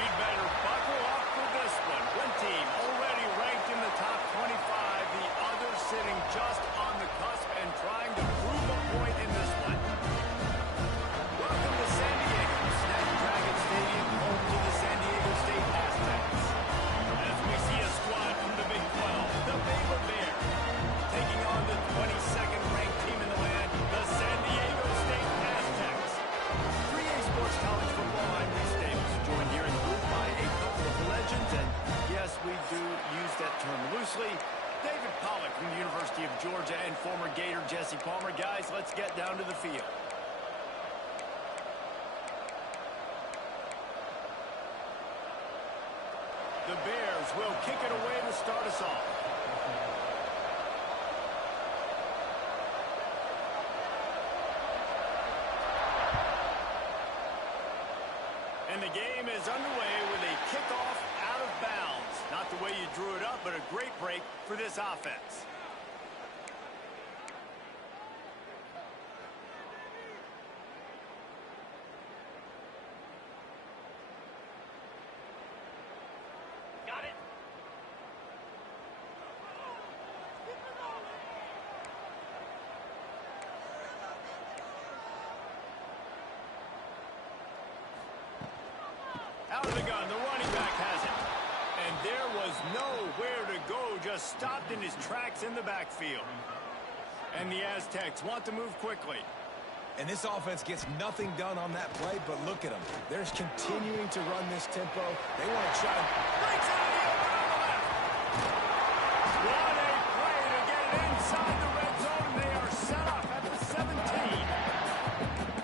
We'd better buckle up for this one. One team already ranked in the top 25, the other sitting just on the cusp and trying to prove a point in this one. Welcome to San Diego, Snapdragon Stadium, home to the San Diego State Aztecs. As we see a squad from the Big 12, the Baylor Bears, taking on the 22nd ranked team in the land, the San Diego State Aztecs. 3A Sports College Football, I'm Reese Davis, joined here in the booth by a couple of legends, and yes, we do use that term loosely. David Pollack from the University of Georgia and former Gator Jesse Palmer. Guys, let's get down to the field. The Bears will kick it away to start us off. And the game is underway with a kickoff out of bounds. Not the way you drew it up, but a great break for this offense. Got it. Out of the gun, the running back has it. And there was nowhere to go, just stopped in his tracks in the backfield. And the Aztecs want to move quickly. And this offense gets nothing done on that play, but look at them. They're continuing to run this tempo. They want to try to... Breaks out of the open on the left. What a play to get it inside the red zone, and they are set up at the 17.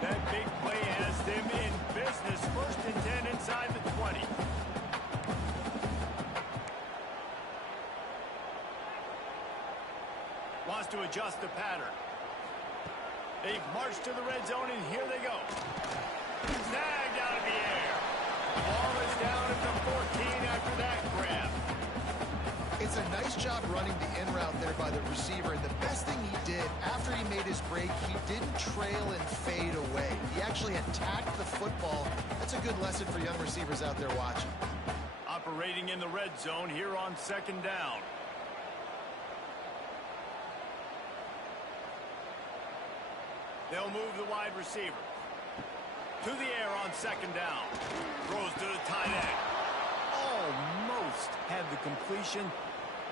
That big play has them in business. First and 10 inside the 20. Wants to adjust the pattern. They've marched to the red zone, and here they go. Snagged out of the air. Ball is down at the 14 after that grab. It's a nice job running the in route there by the receiver. And the best thing he did after he made his break, he didn't trail and fade away. He actually attacked the football. That's a good lesson for young receivers out there watching. Operating in the red zone here on second down. They'll move the wide receiver. To the air on second down. Throws to the tight end. Almost had the completion.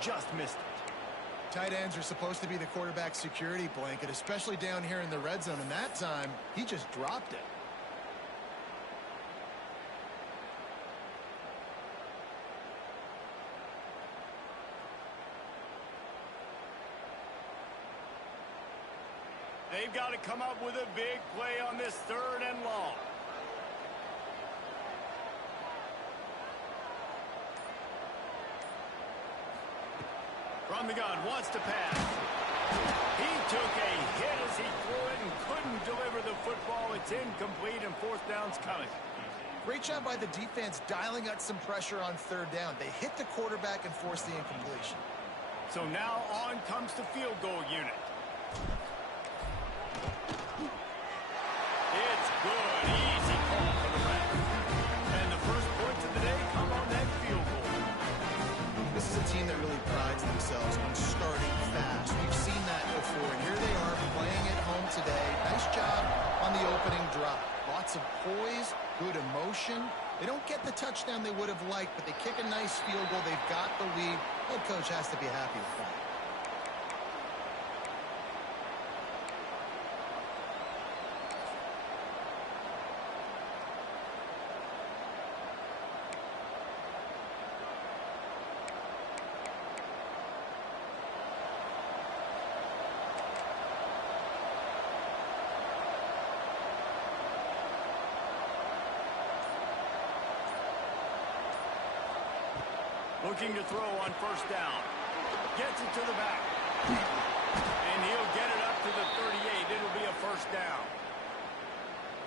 Just missed it. Tight ends are supposed to be the quarterback's security blanket, especially down here in the red zone. And that time, he just dropped it. They've got to come up with a big play on this third and long. From the gun, wants to pass. He took a hit as he threw it and couldn't deliver the football. It's incomplete and fourth down's coming. Great job by the defense dialing up some pressure on third down. They hit the quarterback and forced the incompletion. So now on comes the field goal unit. It's good. Easy call for the ref. And the first points of the day come on that field goal. This is a team that really prides themselves on starting fast. We've seen that before, and here they are playing at home today. Nice job on the opening drive. Lots of poise, good emotion. They don't get the touchdown they would have liked, but they kick a nice field goal. They've got the lead. Head coach has to be happy with that. Looking to throw on first down. Gets it to the back. And he'll get it up to the 38. It'll be a first down.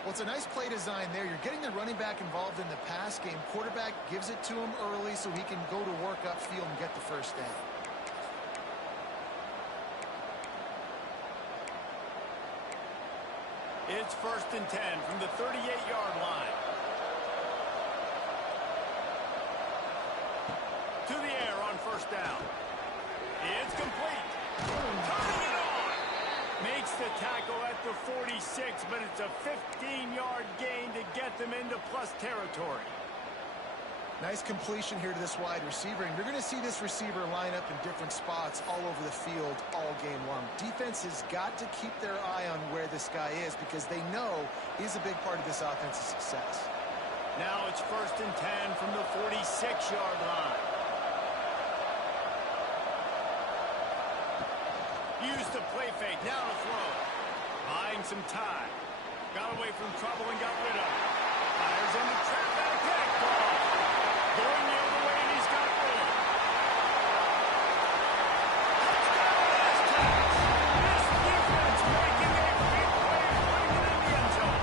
Well, it's a nice play design there. You're getting the running back involved in the pass game. Quarterback gives it to him early so he can go to work upfield and get the first down. It's first and 10 from the 38-yard line. first down. It's complete. Turning it on. Makes the tackle at the 46, but it's a 15-yard gain to get them into plus territory. Nice completion here to this wide receiver, and you're going to see this receiver line up in different spots all over the field all game long. Defense has got to keep their eye on where this guy is because they know he's a big part of this offense's success. Now it's 1st and 10 from the 46-yard line. Use the play fake, now to throw. Buying some time. Got away from trouble and got rid of it. Fires in the trap and a pick. Going the other way and he's got room. Touchdown Aztecs. This defense making a big play, putting it in the end zone.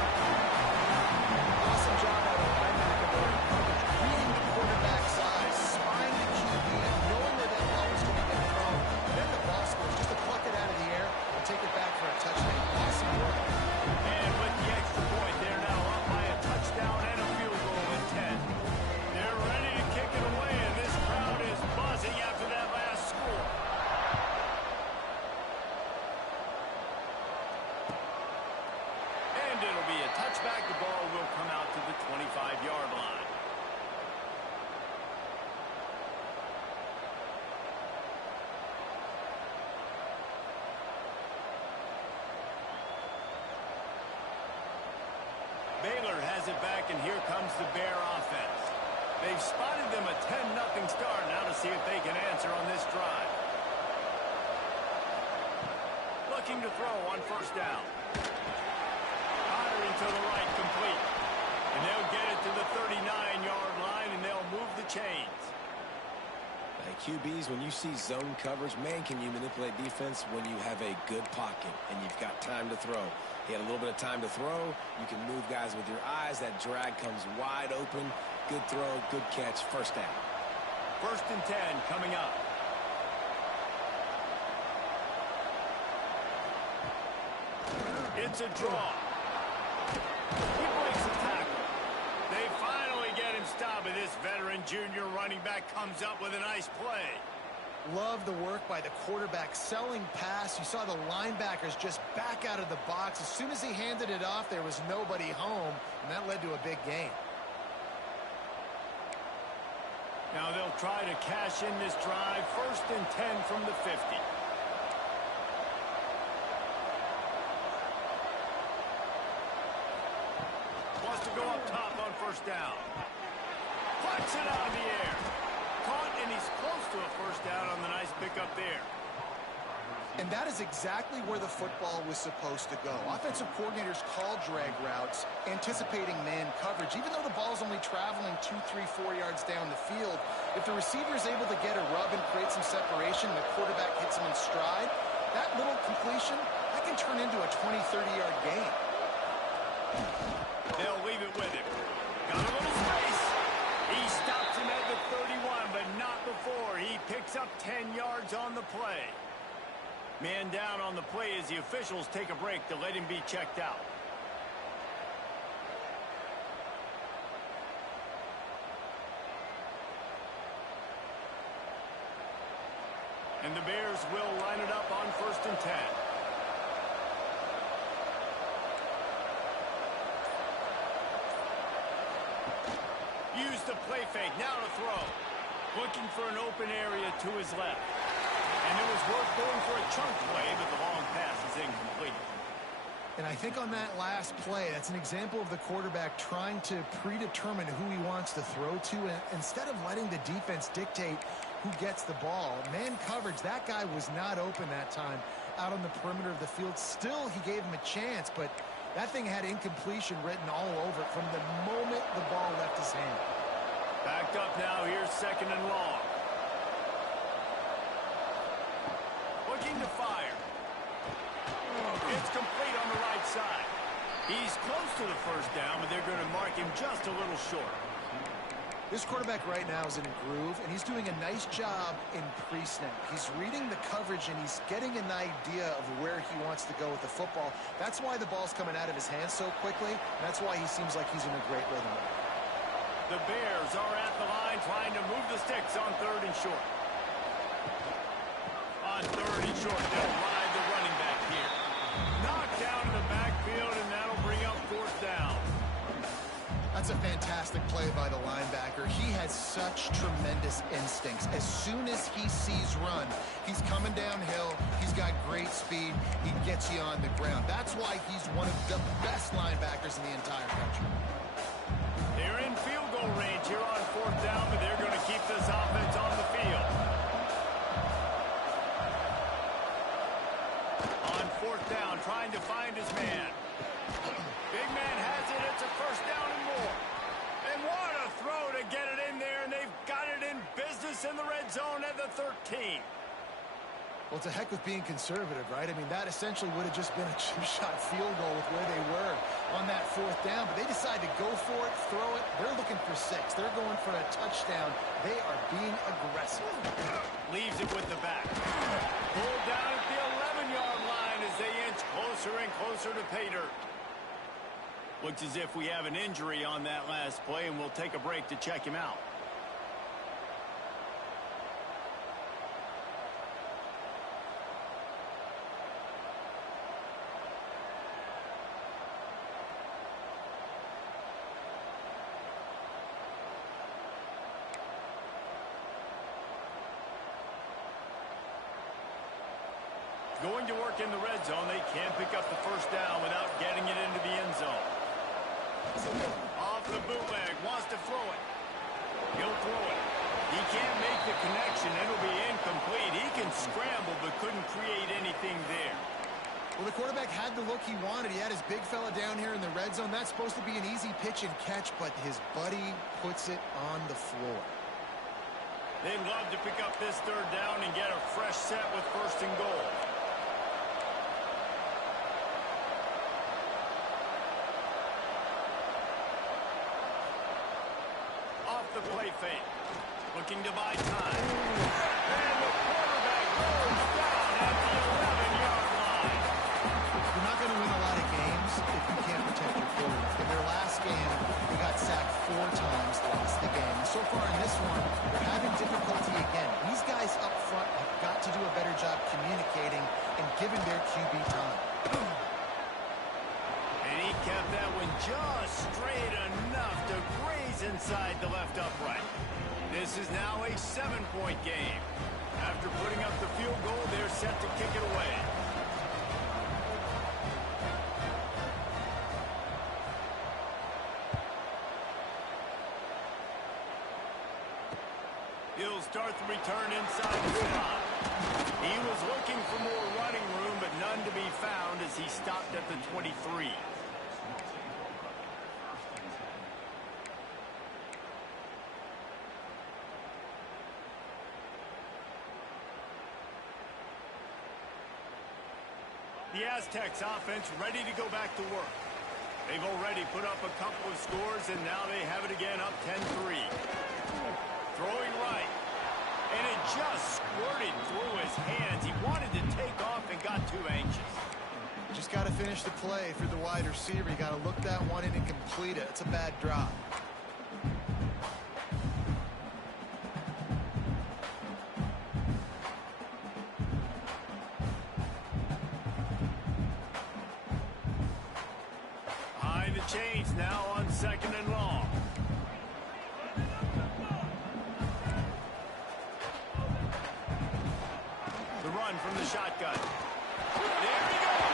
Awesome job out of linebacker there in coverage, reading the quarterback's eyes, spying the QB, knowing where that ball was going to get thrown. Then the ball scores, just to pluck it out of the air and take it back for a touchdown. Awesome work. And with the extra point, they're now up by a touchdown and a field goal at 10. They're ready to kick it away, and this crowd is buzzing after that last score. And it'll be a touchback. The ball will come out to the 25-yard line. Baylor has it back, and here comes the Bear offense. They've spotted them a 10-0 start. Now to see if they can answer on this drive. Looking to throw on first down. Firing to the right, complete. And they'll get it to the 39-yard line, and they'll move the chains. QBs, when you see zone coverage, man, can you manipulate defense when you have a good pocket and you've got time to throw. He had a little bit of time to throw. You can move guys with your eyes. That drag comes wide open. Good throw, good catch, first down. 1st and 10 coming up. It's a draw. He breaks the tackle. They finally get him stopped, and this veteran junior running back comes up with a nice play. Love the work by the quarterback, selling pass. You saw the linebackers just back out of the box. As soon as he handed it off, there was nobody home, and that led to a big gain. Now they'll try to cash in this drive. 1st and 10 from the 50. Wants to go up top on first down. Flips it out of the air. Caught, and he's close to a first down on the nice pickup there. And that is exactly where the football was supposed to go. Offensive coordinators call drag routes, anticipating man coverage. Even though the ball's only traveling 2, 3, 4 yards down the field, if the receiver is able to get a rub and create some separation, and the quarterback hits him in stride, that little completion, that can turn into a 20, 30-yard gain. They'll leave it with him. Got a little space. He stops him at the 31, but not before. He picks up 10 yards on the play. Man down on the play as the officials take a break to let him be checked out. And the Bears will line it up on 1st and 10. Use the play fake, now to throw. Looking for an open area to his left. And it was worth going for a chunk play, but the long pass is incomplete. And I think on that last play, that's an example of the quarterback trying to predetermine who he wants to throw to, and instead of letting the defense dictate who gets the ball. Man coverage, that guy was not open that time out on the perimeter of the field. Still, he gave him a chance, but that thing had incompletion written all over it from the moment the ball left his hand. Backed up now, here's 2nd and long. Looking to fire. It's complete on the right side. He's close to the first down, but they're going to mark him just a little short. This quarterback right now is in a groove, and he's doing a nice job in pre-snap. He's reading the coverage, and he's getting an idea of where he wants to go with the football. That's why the ball's coming out of his hands so quickly, and that's why he seems like he's in a great rhythm. The Bears are at the line trying to move the sticks on 3rd and short. it short. They'll ride the running back here. Knocked down in the backfield, and that'll bring up fourth down. That's a fantastic play by the linebacker. He has such tremendous instincts. As soon as he sees run, he's coming downhill. He's got great speed. He gets you on the ground. That's why he's one of the best linebackers in the entire country. They're in field goal range here on fourth down, but they're going to keep this offense on the field. On fourth down, trying to find his man. Big man has it. It's a first down and more. And what a throw to get it in there, and they've got it in business in the red zone at the 13. Well, to heck with being conservative, right? I mean, that essentially would have just been a chip-shot field goal with where they were on that fourth down. But they decided to go for it, throw it. They're looking for 6. They're going for a touchdown. They are being aggressive. Leaves it with the back. Pulled down at the 11-yard line as they inch closer and closer to pay dirt. Looks as if we have an injury on that last play, and we'll take a break to check him out. Going to work in the red zone. They can't pick up the first down without getting it into the end zone. Off the bootleg, wants to throw it. He'll throw it. He can't make the connection. It'll be incomplete. He can scramble, but couldn't create anything there. Well, the quarterback had the look he wanted. He had his big fella down here in the red zone. That's supposed to be an easy pitch and catch, but his buddy puts it on the floor. They'd love to pick up this third down and get a fresh set with first and goal. The play fake, looking to buy time. And the quarterback goes down at the 11-yard line. You're not going to win a lot of games if you can't protect your quarterback. In their last game, they got sacked 4 times, lost the game. And so far in this one, they're having difficulty again. These guys up front have got to do a better job communicating and giving their QB time. And he kept that one just straight enough to graze inside the left upright. This is now a 7-point game. After putting up the field goal, they're set to kick it away. He'll start the return inside the spot. He was looking for more running room, but none to be found as he stopped at the 23. The Aztecs offense ready to go back to work. They've already put up a couple of scores, and now they have it again up 10-3. Throwing right. And it just squirted through his hands. He wanted to take off and got too anxious. Just got to finish the play for the wide receiver. You got to look that one in and complete it. It's a bad drop. Behind the chains now on 2nd and long. The run from the shotgun. There he goes.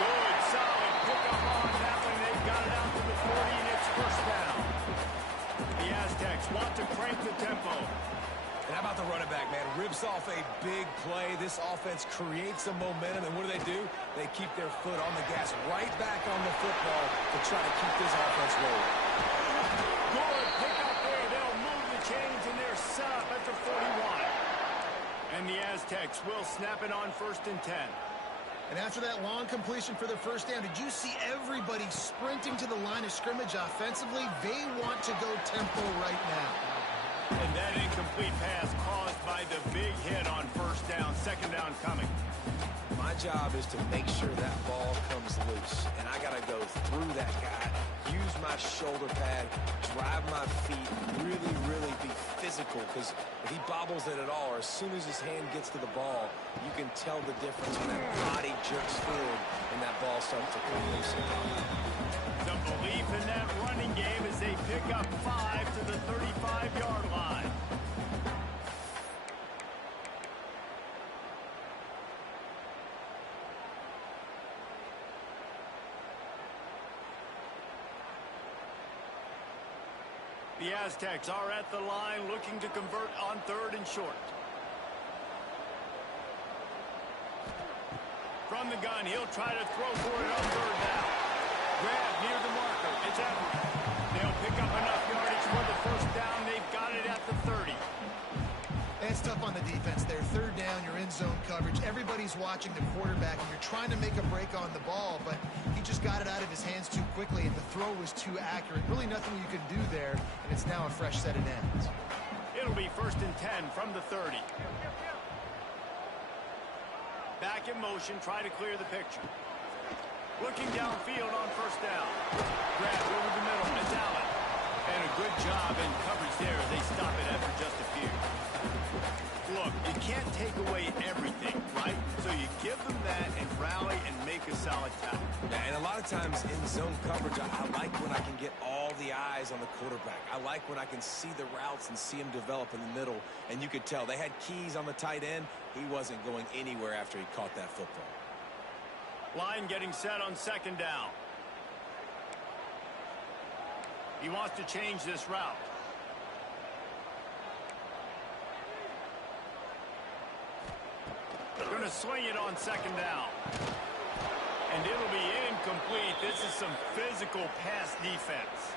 Good, solid pickup on that one. They've got it out to the 40, and it's first down. The Aztecs want to crank the tempo. And how about the running back, man? Rips off a big play. This offense creates some momentum, and what do? They keep their foot on the gas right back on the football to try to keep this offense rolling. Good pickup there. They'll move the chains, and they're set up at the 41. And the Aztecs will snap it on 1st and 10. And after that long completion for the first down, did you see everybody sprinting to the line of scrimmage offensively? They want to go tempo right now. And that incomplete pass caused by the big hit on first down, 2nd down coming. My job is to make sure that ball comes loose, and I got to go through that guy, use my shoulder pad, drive my feet, really, really be physical, because if he bobbles it at all, or as soon as his hand gets to the ball, you can tell the difference when that body jerks forward and that ball starts to come loose. Some belief in that running game as they pick up 5 to the 35-yard line. The Aztecs are at the line looking to convert on 3rd and short. From the gun, he'll try to throw for it on 3rd down. Grab near the marker. It's Everett. They'll pick up enough yardage for the 1st down. They've got it at the 30. It's tough on the defense there. 3rd down, you're in zone coverage. Everybody's watching the quarterback, and you're trying to make a break on the ball, but he just got it out of his hands too quickly, and the throw was too accurate. Really nothing you can do there, and it's now a fresh set of downs. It'll be 1st and 10 from the 30. Back in motion, try to clear the picture. Looking downfield on 1st down. Grab over the middle, it's Allen. And a good job in coverage there. They stop it after just a few. Look, you can't take away everything, right? So you give them that and rally and make a solid tackle. Yeah, and a lot of times in zone coverage, I like when I can get all the eyes on the quarterback. I like when I can see the routes and see him develop in the middle. And you could tell they had keys on the tight end. He wasn't going anywhere after he caught that football. Line getting set on 2nd down. He wants to change this route. Going to swing it on 2nd down. And it'll be incomplete. This is some physical pass defense.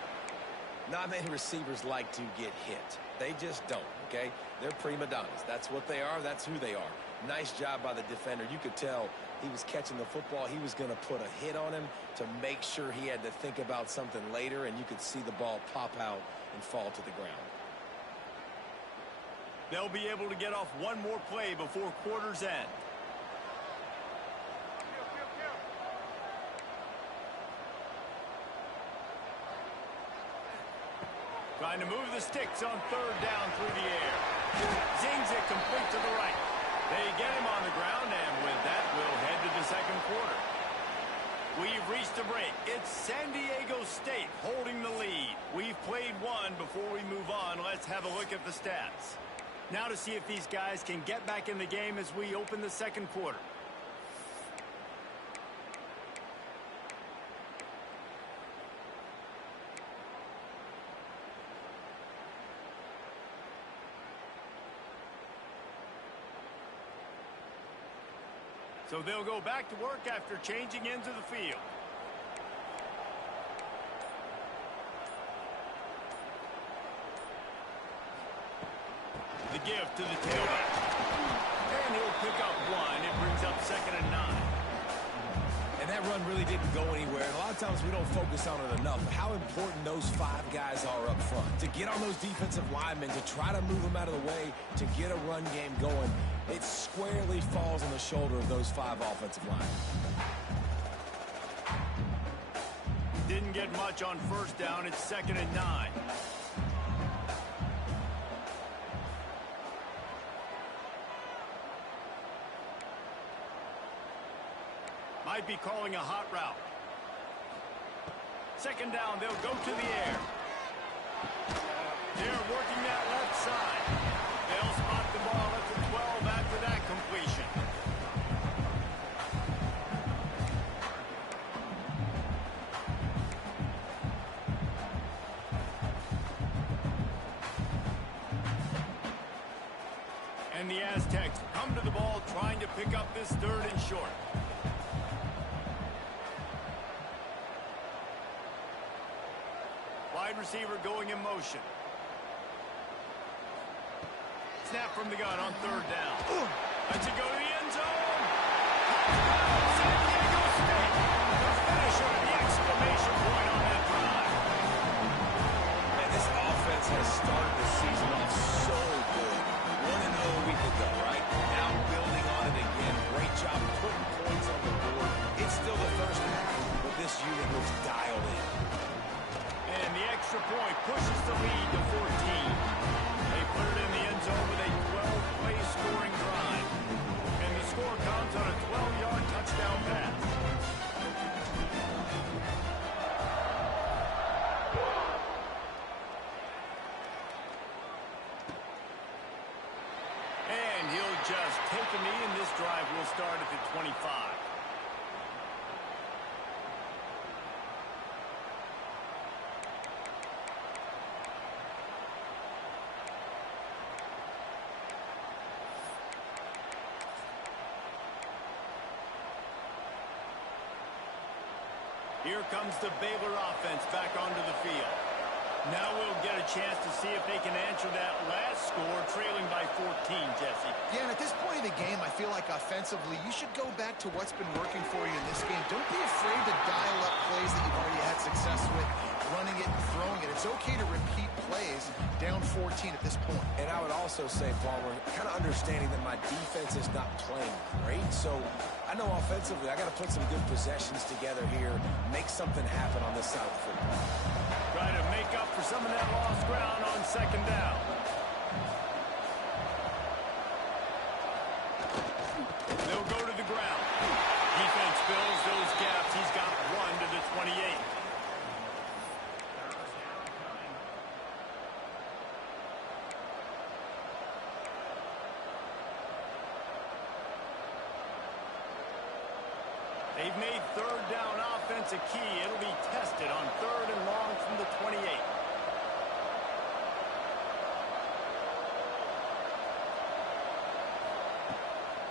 Not many receivers like to get hit. They just don't, okay? They're prima donnas. That's what they are. That's who they are. Nice job by the defender. You could tell he was catching the football. He was going to put a hit on him to make sure he had to think about something later, and you could see the ball pop out and fall to the ground. They'll be able to get off one more play before quarter's end. Trying to move the sticks on 3rd down through the air. Zings it complete to the right. They get him on the ground, and with that, we'll head to the 2nd quarter. We've reached a break. It's San Diego State holding the lead. We've played one. Before we move on, let's have a look at the stats. Now to see if these guys can get back in the game as we open the 2nd quarter. So they'll go back to work after changing into the field. The give to the tailback. And he'll pick up 1. It brings up 2nd and 9. And that run really didn't go anywhere. And a lot of times we don't focus on it enough. How important those 5 guys are up front. To get on those defensive linemen, to try to move them out of the way, to get a run game going. It squarely falls on the shoulder of those 5 offensive linemen. Didn't get much on 1st down. It's 2nd and 9. Might be calling a hot route. 2nd down, they'll go to the air. They're working that left side. They'll spot the ball at the 12 after that completion. And the Aztecs come to the ball trying to pick up this 3rd and short. Wide receiver going in motion. Snap from the gun on 3rd down. Lets it go to the end zone. San Diego State. The finisher, the exclamation point on that drive. And this offense has started the season off so good. 1-0 a week ago, right? Now building on it again. Great job putting points point pushes the lead to 14. They put it in the end zone with a 12-play scoring drive. And the score comes on a 12-yard touchdown pass. And he'll just take a knee, and this drive will start at the 25. Here comes the Baylor offense back onto the field. Now we'll get a chance to see if they can answer that last score, trailing by 14, Jesse. Yeah, and at this point in the game, I feel like offensively, you should go back to what's been working for you in this game. Don't be afraid to dial up plays that you've already had success with, running it and throwing it. It's okay to repeat plays down 14 at this point. And I would also say, Palmer, kind of understanding that my defense is not playing great, so I know offensively I got to put some good possessions together here, make something happen on this side of the football. Try to make up for some of that lost ground on second down. They'll go to the ground. Defense fills those gaps. He's got one to the 28. They've made third down offense a key. It'll be tested on third and long from the 28.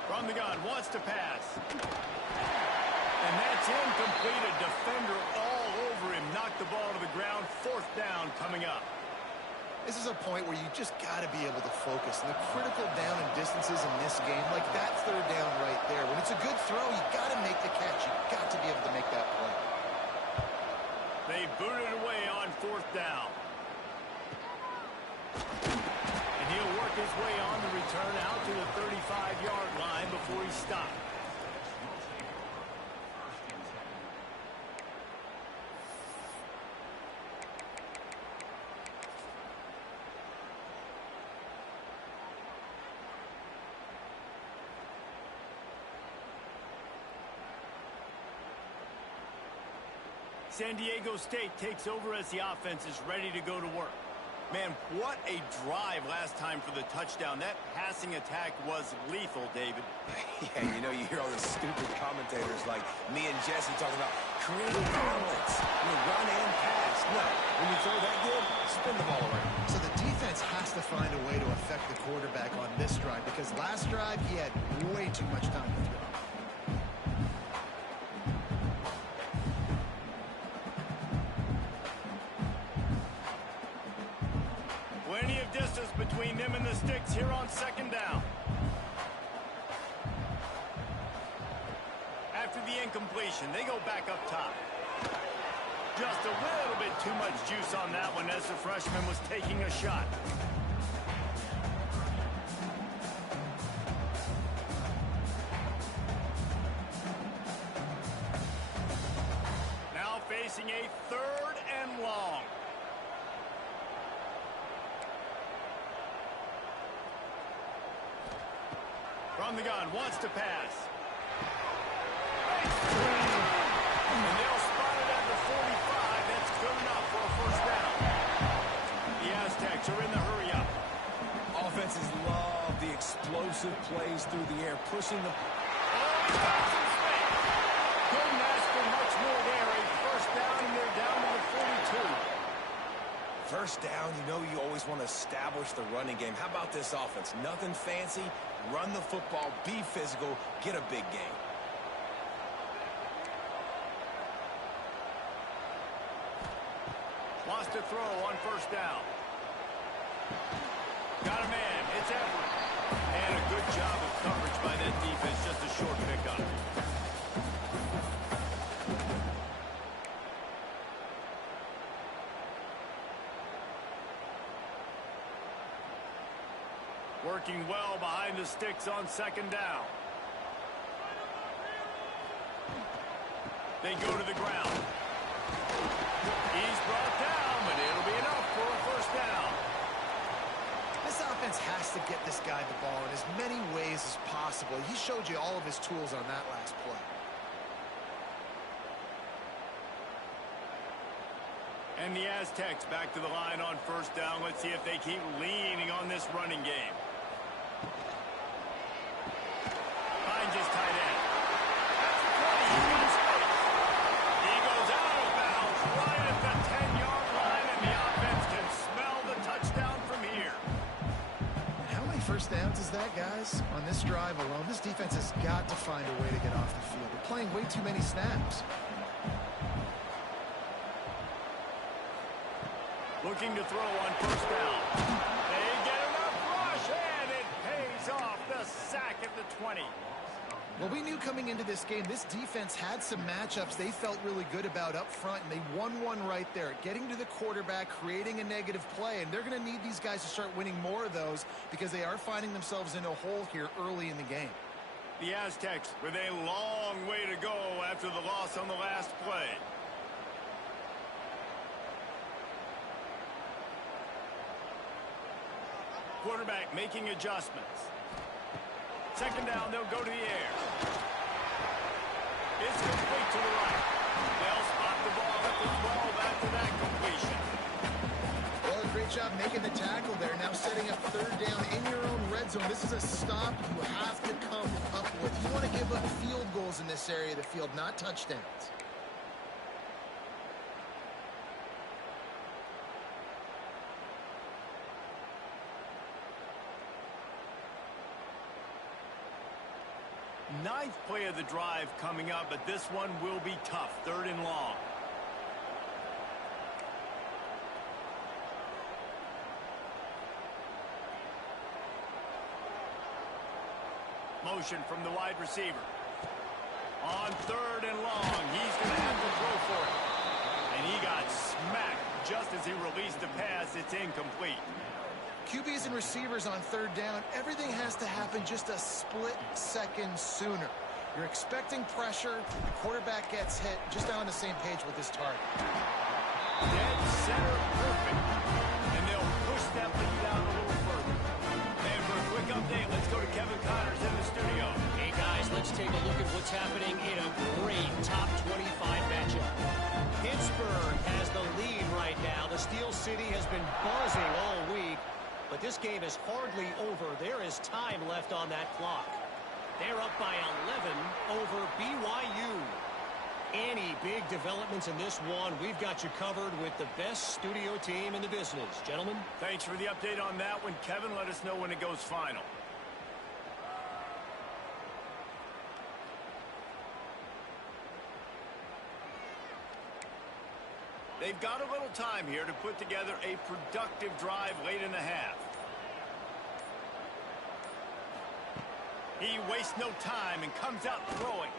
From the gun, wants to pass. And that's incomplete. A defender all over him. Knocked the ball to the ground. Fourth down coming up. This is a point where you just got to be able to focus. And the critical down and distances in this game, like that third down right there. When it's a good throw, you got to make the catch. You got to be able to make that play. They booted away on fourth down. And he'll work his way on the return out to the 35-yard line before he stopped. San Diego State takes over as the offense is ready to go to work. Man, what a drive last time for the touchdown. That passing attack was lethal, David. Yeah, you know, you hear all these stupid commentators like me and Jesse talking about creating outlets. Run and pass. No, when you throw that good, spin the ball around. So the defense has to find a way to affect the quarterback on this drive because last drive he had way too much time to throw. Plenty of distance between them and the sticks here on second down. After the incompletion, they go back up top. Just a little bit too much juice on that one as the freshman was taking a shot. Now facing a third and long. From the gun, wants to pass. And they'll spot it at the 45. That's good enough for a first down. The Aztecs are in the hurry-up. Offenses love the explosive plays through the air, pushing the... Couldn't ask for much more there. A first down, and they're down to the 42. First down, you know you always want to establish the running game. How about this offense? Nothing fancy. Run the football, be physical, get a big gain. Wants to throw on first down. Got a man. It's Everett. And a good job of coverage by that defense. Just a short pickup. Working well behind the sticks on second down. They go to the ground. He's brought down, but it'll be enough. wants to get this guy the ball in as many ways as possible. He showed you all of his tools on that last play. And the Aztecs back to the line on first down. Let's see if they keep leaning on this running game. Finds his tight end. That's the play. He's got space. He goes out of bounds right at the 10-yard line, and the offense can smell the touchdown from here. How many first downs is that, guys? On this drive alone, this defense has got to find a way to get off the field. They're playing way too many snaps. Looking to throw on first down. They get enough rush, and it pays off. The sack at the 20. Well, we knew coming into this game, this defense had some matchups they felt really good about up front, and they won one right there. Getting to the quarterback, creating a negative play, and they're going to need these guys to start winning more of those because they are finding themselves in a hole here early in the game. The Aztecs with a long way to go after the loss on the last play. Quarterback making adjustments. Second down, they'll go to the air. It's complete to the right. They'll spot the ball at the 12 after that completion. Well, great job making the tackle there. Now setting up third down in your own red zone. This is a stop you have to come up with. You want to give up field goals in this area of the field, not touchdowns. Ninth play of the drive coming up, but this one will be tough. Third and long. Motion from the wide receiver. On third and long, he's going to have to throw for it. And he got smacked just as he released the pass. It's incomplete. QBs and receivers on third down, everything has to happen just a split second sooner. You're expecting pressure, the quarterback gets hit, just on the same page with his target. Dead center perfect. And they'll push that lead down a little further. And for a quick update, let's go to Kevin Connors in the studio. Hey guys, let's take a look at what's happening in a great top 25 matchup. Pittsburgh has the lead right now. The Steel City has been buzzing all week. But this game is hardly over. There is time left on that clock. They're up by 11 over BYU. Any big developments in this one, we've got you covered with the best studio team in the business. Gentlemen. Thanks for the update on that one, Kevin. Let us know when it goes final. They've got a little time here to put together a productive drive late in the half. He wastes no time and comes out throwing.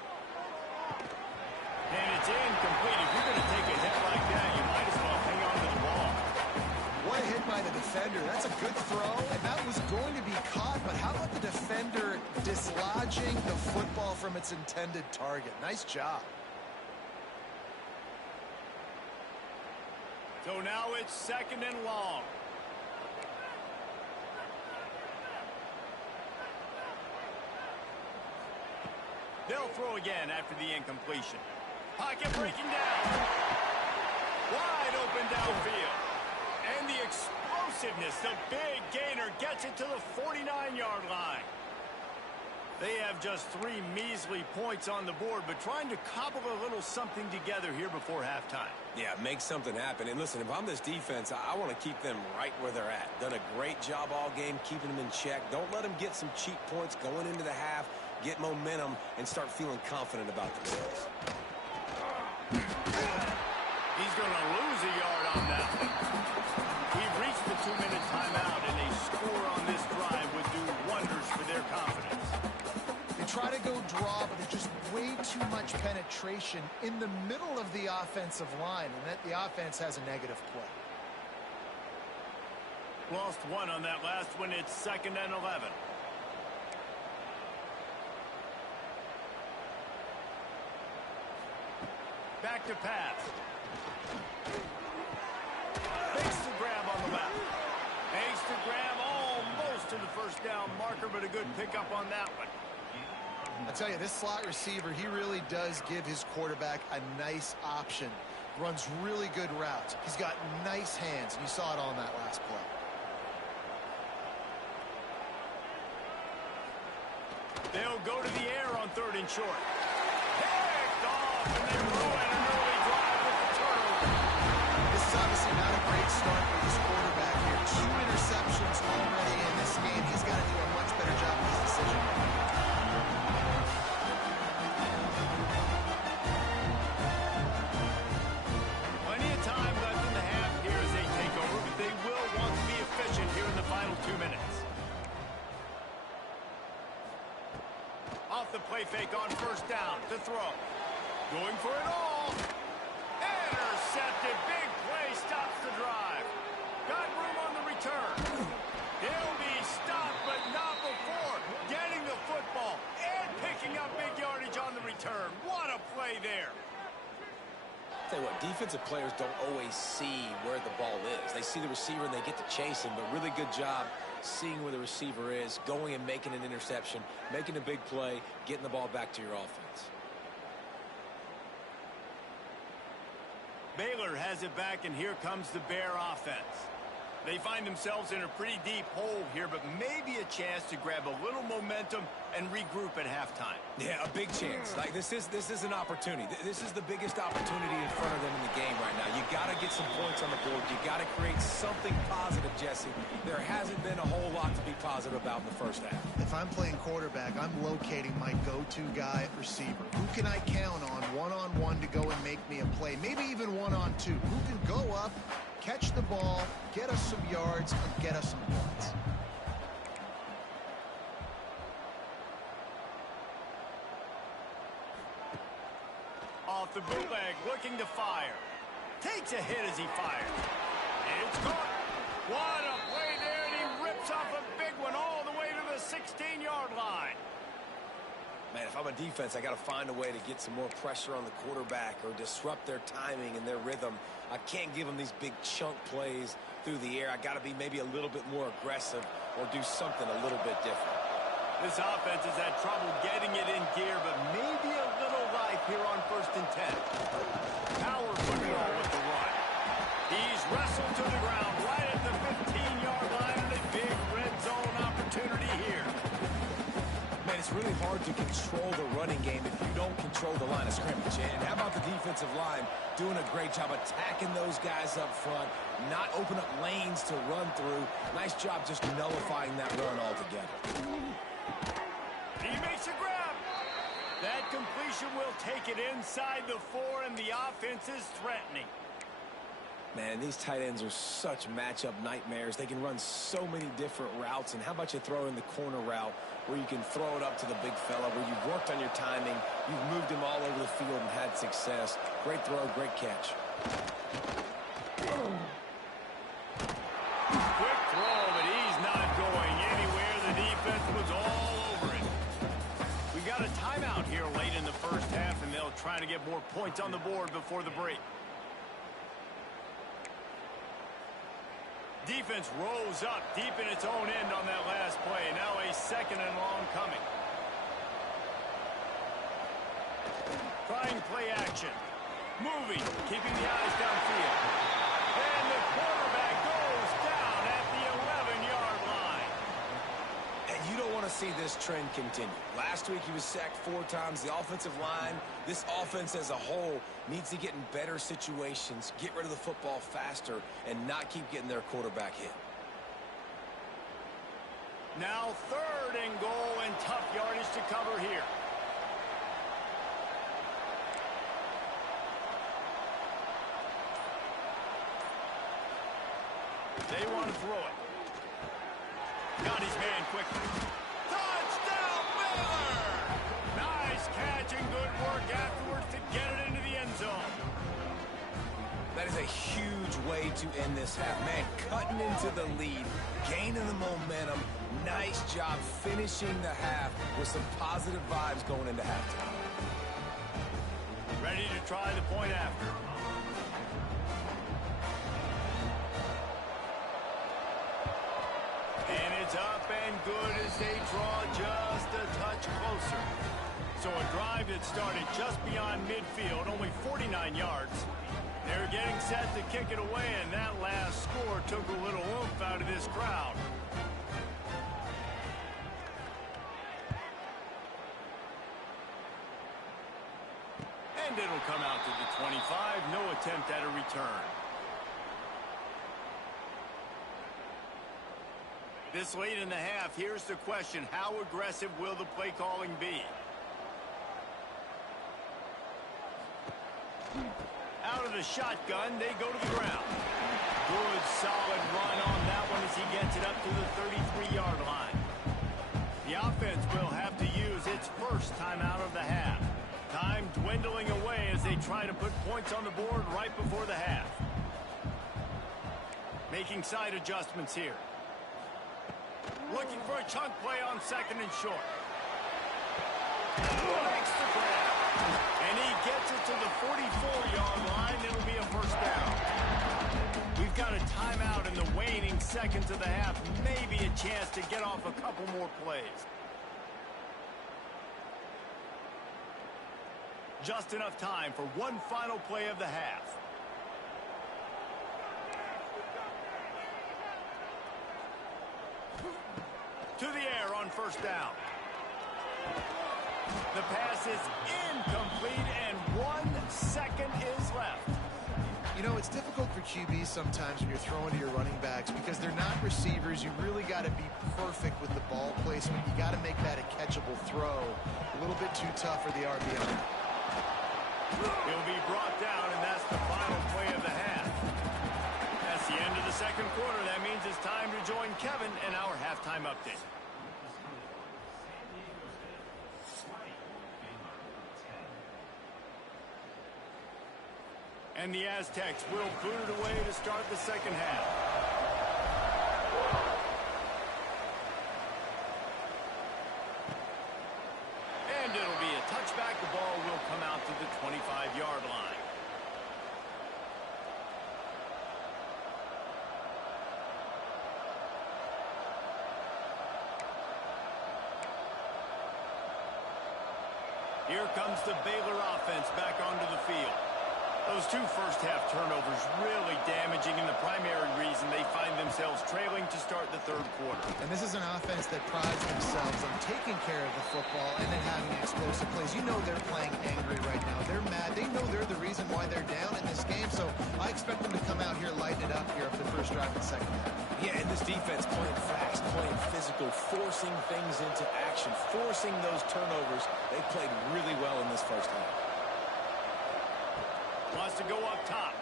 And it's incomplete. If you're going to take a hit like that, you might as well hang on to the ball. What a hit by the defender. That's a good throw, and that was going to be caught, but how about the defender dislodging the football from its intended target? Nice job. So now it's second and long. They'll throw again after the incompletion. Pocket breaking down. Wide open downfield. And the explosiveness, the big gainer gets it to the 49-yard line. They have just 3 measly points on the board, but trying to cobble a little something together here before halftime. Yeah, make something happen. And listen, if I'm this defense, I want to keep them right where they're at. Done a great job all game keeping them in check. Don't let them get some cheap points going into the half, get momentum, and start feeling confident about themselves. He's going to lose a yard on that one. We've reached the 2-minute timeout, and a score on this drive would do wonders for their confidence. They try to go draw, but there's just way too much penetration in the middle of the offensive line, and that the offense has a negative play. Lost one on that last one. It's second and 11. Back to pass. Makes the grab on the left. Makes the grab almost to the first marker, but a good pickup on that one. I tell you, this slot receiver, he really does give his quarterback a nice option. Runs really good routes. He's got nice hands, and you saw it on that last play. They'll go to the air on 3rd and short. Picked off, and they ruin an early drive with the turnover. This is obviously not a great start for this quarterback here. 2 interceptions already in this game. He's got to do a much better job of his decision making. Plenty of time left in the half here as they take over, but they will want to be efficient here in the final 2 minutes. Off the play fake on 1st down to throw. Going for it all. Intercepted. Big play stops the drive. Got room on the return. They'll be stopped, but not before getting the football and picking up big yardage on the return. What a play there. Tell you what, defensive players don't always see where the ball is. They see the receiver and they get to chase him, but really good job seeing where the receiver is, going and making an interception, making a big play, getting the ball back to your offense. Baylor has it back, and here comes the Bear offense. They find themselves in a pretty deep hole here, but maybe a chance to grab a little momentum and regroup at halftime. Yeah, a big chance. Like this is an opportunity. This is the biggest opportunity in front of them in the game right now. You got to get some points on the board. You got to create something positive, Jesse. There hasn't been a whole lot to be positive about in the first half. If I'm playing quarterback, I'm locating my go-to guy at receiver. Who can I count on one-on-one to go and make me a play? Maybe even one-on-two. Who can go up, catch the ball, get us some yards, and get us some points? Off the bootleg, looking to fire. Takes a hit as he fires. It's caught. What a play there, and he rips off a big one all the way to the 16-yard line. Man, if I'm a defense, I got to find a way to get some more pressure on the quarterback or disrupt their timing and their rhythm. I can't give them these big chunk plays through the air. I got to be maybe a little bit more aggressive or do something a little bit different. This offense has had trouble getting it in gear, but maybe a little life here on 1st and 10. Power football with the run. He's wrestled to the ground right at the 15-yard line, and a big red zone opportunity here. Man, it's really hard to control the running game if you don't control the line of scrimmage. And how about the defensive line doing a great job attacking those guys up front, not open up lanes to run through. Nice job just nullifying that run altogether. He makes a grab. That completion will take it inside the 4, and the offense is threatening. Man, these tight ends are such matchup nightmares. They can run so many different routes. And how about you throw in the corner route where you can throw it up to the big fella, where you've worked on your timing, you've moved him all over the field and had success. Great throw, great catch. Quick throw, but he's not going anywhere. The defense was all over it. We got a timeout here late in the first half, and they'll try to get more points on the board before the break. Defense rolls up deep in its own end on that last play. Now a 2nd and long coming. Trying play action. Moving, keeping the eyes downfield. And the quarterback goes down at the 11-yard line. And you don't want to see this trend continue. Last week he was sacked 4 times. The offensive line, this offense as a whole, needs to get in better situations, get rid of the football faster, and not keep getting their quarterback hit. Now 3rd and goal, and tough yardage to cover here. They want to throw it. Got his man quickly. Touchdown, Baylor! Nice catch and good work afterwards to get it into the end zone. That is a huge way to end this half. Man, cutting into the lead, gaining the momentum. Nice job finishing the half with some positive vibes going into halftime. Ready to try the point after. And It's up and good as they draw just a touch closer. So a drive that started just beyond midfield, only 49 yards. They're getting set to kick it away, and that last score took a little oomph out of this crowd. And it'll come out to the 25. No attempt at a return. This late in the half, here's the question. How aggressive will the play calling be? Out of the shotgun, they go to the ground. Good, solid run on that one as he gets it up to the 33-yard line. The offense will have to use its first timeout of the half. Time dwindling away as they try to put points on the board right before the half. Making side adjustments here. Looking for a chunk play on second and short. Makes the grab. And he gets it to the 44-yard line. It'll be a first down. We've got a timeout in the waning seconds of the half. Maybe a chance to get off a couple more plays. Just enough time for one final play of the half. To the air on first down. The pass is incomplete, and 1 second is left. You know, it's difficult for QBs sometimes when you're throwing to your running backs because they're not receivers. You really got to be perfect with the ball placement. You got to make that a catchable throw. A little bit too tough for the RBI. He'll be brought down, and that's the final play of the half. That's the end of the second quarter. That means it's time to join Kevin in our halftime update. And the Aztecs will boot it away to start the second half. And it'll be a touchback. The ball will come out to the 25-yard line. Here comes the Baylor offense back onto the field. Those two first-half turnovers really damaging, and the primary reason they find themselves trailing to start the third quarter. And this is an offense that prides themselves on taking care of the football and then having explosive plays. You know they're playing angry right now. They're mad. They know they're the reason why they're down in this game, so I expect them to come out here, lighten it up here for the first drive of the second half. Yeah, and this defense playing fast, playing physical, forcing things into action, forcing those turnovers. They played really well in this first half. Wants to go up top.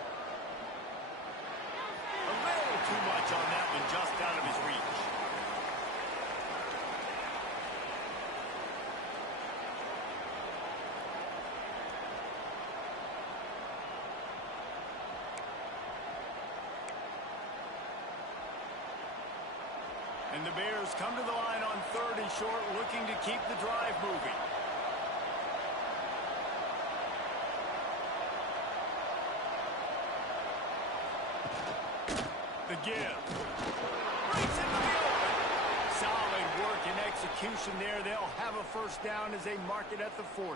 A little too much on that one, just out of his reach. And the Bears come to the line on third and short, looking to keep the drive moving. The give. Breaks into the open. Solid work and execution there. They'll have a first down as they mark it at the 40.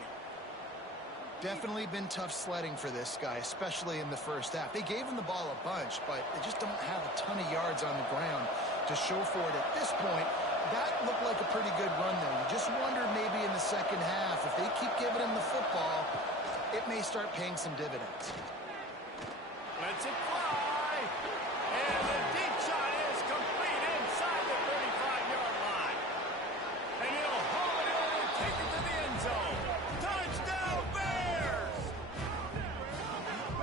Definitely been tough sledding for this guy, especially in the first half. They gave him the ball a bunch, but they just don't have a ton of yards on the ground to show for it at this point. That looked like a pretty good run, though. You just wonder maybe in the second half, if they keep giving him the football, it may start paying some dividends. Let's it fly. And the deep shot is complete inside the 35-yard line. And he'll haul it in and take it to the end zone. Touchdown, Bears!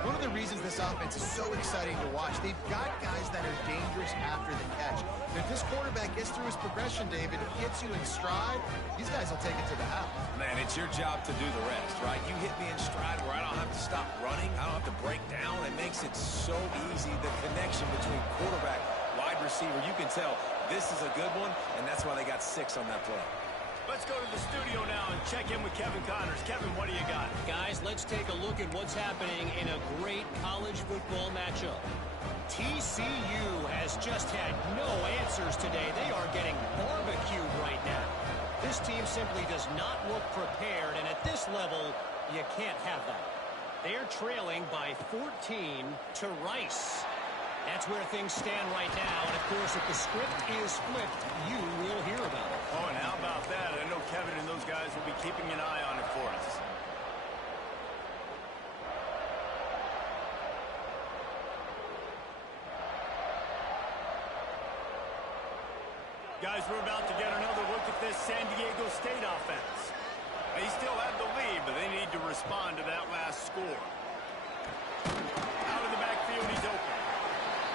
One of the reasons this offense is so exciting to watch, they've got guys that are dangerous after the catch. And if this quarterback gets through his progression, David, if he hits you in stride, these guys will take it to the house. Man, it's your job to do the rest, right? You hit me in stride where I don't have to stop running. I don't have to break down. It makes it so easy. The connection between quarterback, wide receiver, you can tell this is a good one, and that's why they got 6 on that play. Let's go to the studio now and check in with Kevin Connors. Kevin, what do you got? Guys, let's take a look at what's happening in a great college football matchup. TCU has just had no answers today. They are getting barbecued right now. This team simply does not look prepared, and at this level, you can't have that. They're trailing by 14 to Rice. That's where things stand right now, and of course, if the script is flipped, you will hear about it. Oh, and how about that? I know Kevin and those guys will be keeping an eye on it for us. Guys, we're about to get another look at this San Diego State offense. They still have the lead, but they need to respond to that last score. Out of the backfield, he's open.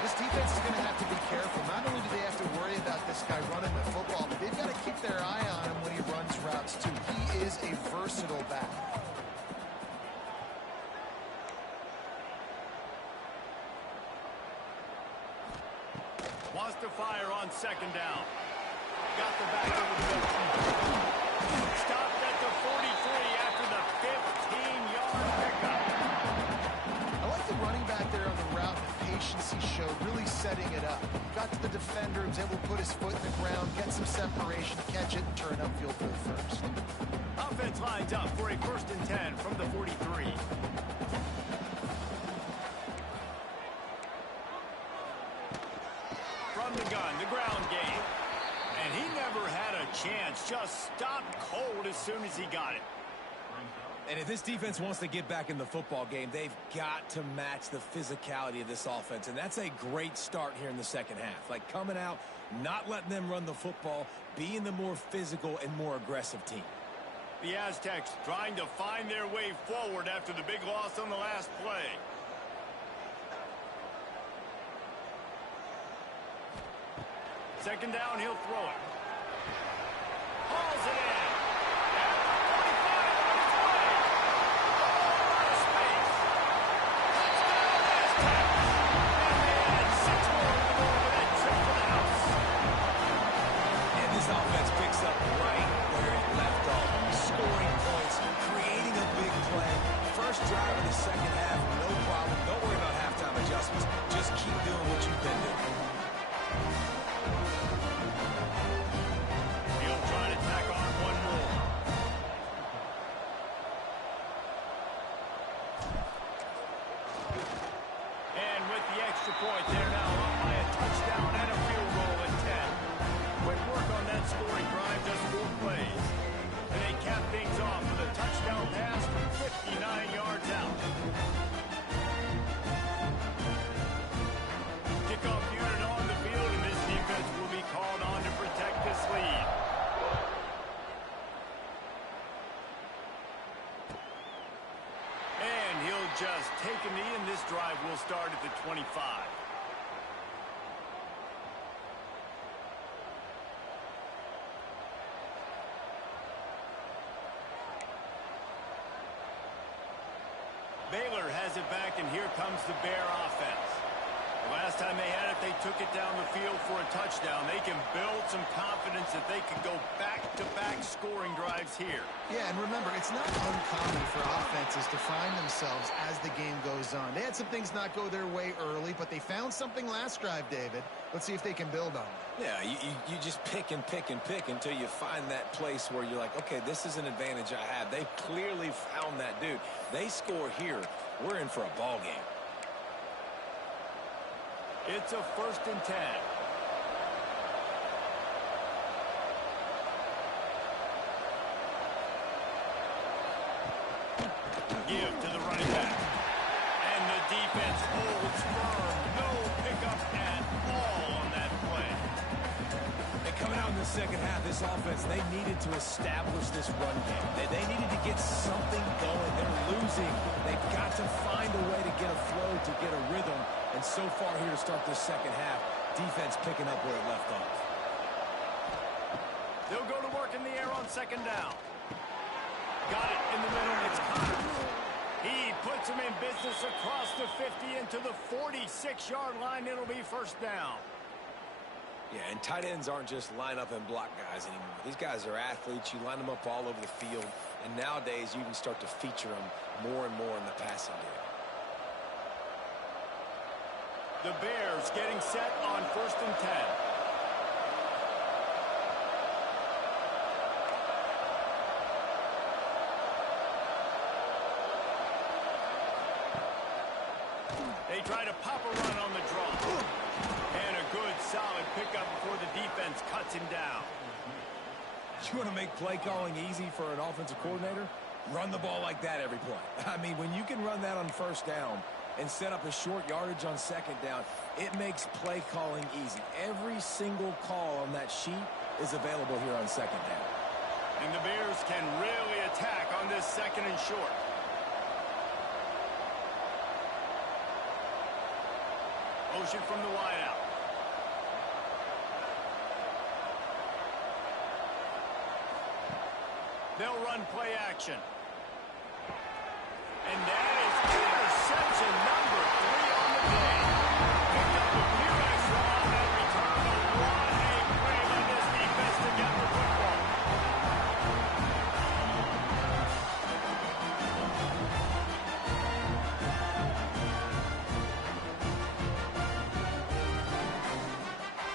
This defense is going to have to be careful. Not only do they have to worry about this guy running the football, but they've got to keep their eye on him when he runs routes, too. He is a versatile back. Wants to fire on second down. Got the back over the middle. Stopped at the 43 after the 15-yard pickup. I like the running back there on the route, the patience he showed, really setting it up. Got to the defender, was able to put his foot in the ground, get some separation, catch it, and turn upfield for the first. Offense lines up for a 1st and 10 from the 43. From the gun, the ground game. And he never had a chance. Just stopped cold as soon as he got it. And if this defense wants to get back in the football game, they've got to match the physicality of this offense. And that's a great start here in the second half. Like coming out, not letting them run the football, being the more physical and more aggressive team. The Aztecs trying to find their way forward after the big loss on the last play. Second down, he'll throw it. Hauls it in. At the 45 on his way. Oh, out of space. Touchdown, Aztecs. And they add 6 more to the board with that trip to the house. And this offense picks up right where it left off. Scoring points, creating a big play. First drive of the second half, no problem. Don't worry about halftime adjustments. Just keep doing what you've been doing. He'll try to tack on one more. And with the extra point, they're now up by a touchdown and a field goal at 10. Quick work on that scoring drive, just 4 plays. And they cap things off with a touchdown pass from 59 yards out. Kickoff unit on the field, and this defense will be called on to protect this lead. And he'll just take a knee, and this drive will start at the 25. Baylor has it back, and here comes the Bear offense. The last time they had it, they took it down the field for a touchdown. They can build some confidence that they can go back-to-back scoring drives here. Yeah, and remember, it's not uncommon for offenses to find themselves as the game goes on. They had some things not go their way early, but they found something last drive, David. Let's see if they can build on it. Yeah, you just pick and pick and pick until you find that place where you're like, okay, this is an advantage I have. They clearly found that dude. They score here, we're in for a ball game. It's a 1st and 10. Give to the running back. And the defense holds firm. No pickup at all on that play. And coming out in the second half, this offense, they needed to establish this run game. They needed to get something going. They're losing. They've got to find a way to get a flow, to get a rhythm. And so far here to start this second half, defense picking up where it left off. They'll go to work in the air on second down. Got it in the middle. It's Connors. He puts him in business across the 50 into the 46-yard line. It'll be 1st down. Yeah, and tight ends aren't just line up and block guys anymore. These guys are athletes. You line them up all over the field. And nowadays, you can start to feature them more and more in the passing game. The Bears getting set on 1st and 10. They try to pop a run on the draw. And a good, solid pickup before the defense cuts him down. You want to make play calling easy for an offensive coordinator? Run the ball like that every play. I mean, when you can run that on 1st down and set up a short yardage on 2nd down, it makes play calling easy. Every single call on that sheet is available here on 2nd down. And the Bears can really attack on this 2nd and short. Motion from the wideout. They'll run play action. And that is interception number 3 on the day. Picked up a few extra on that return, but what a play by this defense to get the football.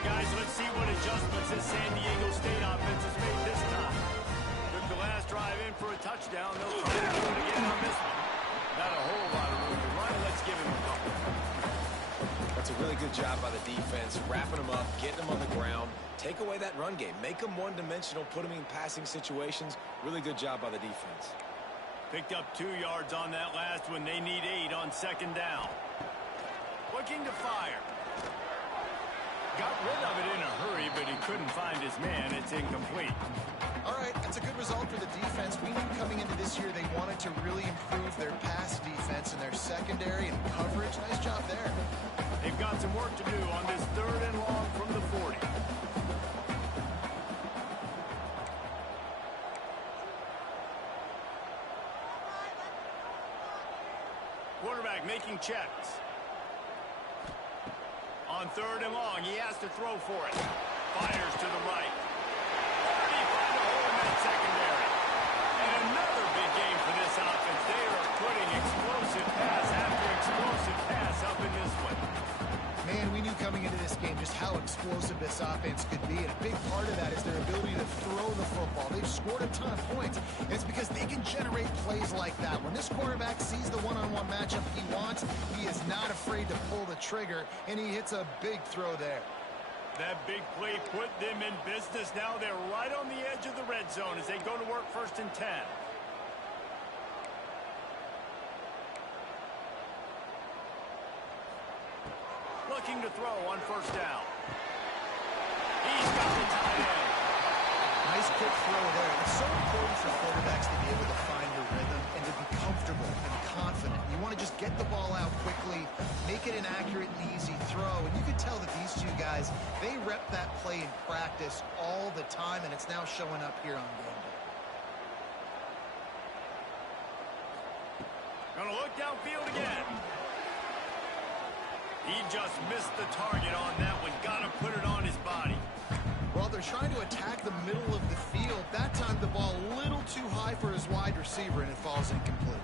Guys, let's see what adjustments this San Diego State offense has made this time. Took the last drive in for a touchdown. They'll try to do it again on this one. Not a whole lot of room to run. Let's give him a couple. That's a really good job by the defense, wrapping them up, getting them on the ground. Take away that run game. Make them one-dimensional, put them in passing situations. Really good job by the defense. Picked up 2 yards on that last one. They need 8 on 2nd down. Looking to fire. Got rid of it in a hurry, but he couldn't find his man. It's incomplete. All right, that's a good result for the defense. We knew coming into this year they wanted to really improve their pass defense and their secondary and coverage. Nice job there. They've got some work to do on this 3rd and long from the 40. Quarterback making checks. On 3rd and long, he has to throw for it. Fires to the right. Where did he find a hole in that secondary? And another big game for this offense. They are putting explosive pass after explosive pass up in this one. Man, we knew coming into this game just how explosive this offense could be, and a big part of that is their ability to throw the football. They've scored a ton of points, and it's because they can generate plays like that. When this quarterback sees the one-on-one matchup he wants, he is not afraid to pull the trigger, and he hits a big throw there. That big play put them in business. Now they're right on the edge of the red zone as they go to work 1st and 10. Looking to throw on 1st down. He's got the tight end. Nice quick throw there. It's so important for quarterbacks to be able to find their rhythm and to be comfortable and confident. You want to just get the ball out quickly, make it an accurate and easy throw. And you can tell that these two guys, they rep that play in practice all the time, and it's now showing up here on game day. Gonna look downfield again. He just missed the target on that one. Gotta put it on his body. Well, they're trying to attack the middle of the field. That time the ball a little too high for his wide receiver, and it falls incomplete.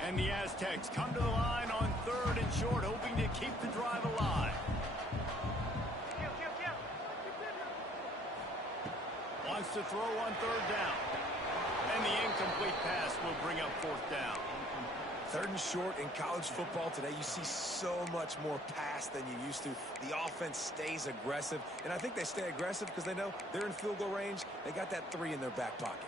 And the Aztecs come to the line on 3rd and short, hoping to keep the drive alive. Wants to throw on 3rd down. And the incomplete pass will bring up 4th down. 3rd and short in college football today, you see so much more pass than you used to. The offense stays aggressive, and I think they stay aggressive because they know they're in field goal range. They got that 3 in their back pocket.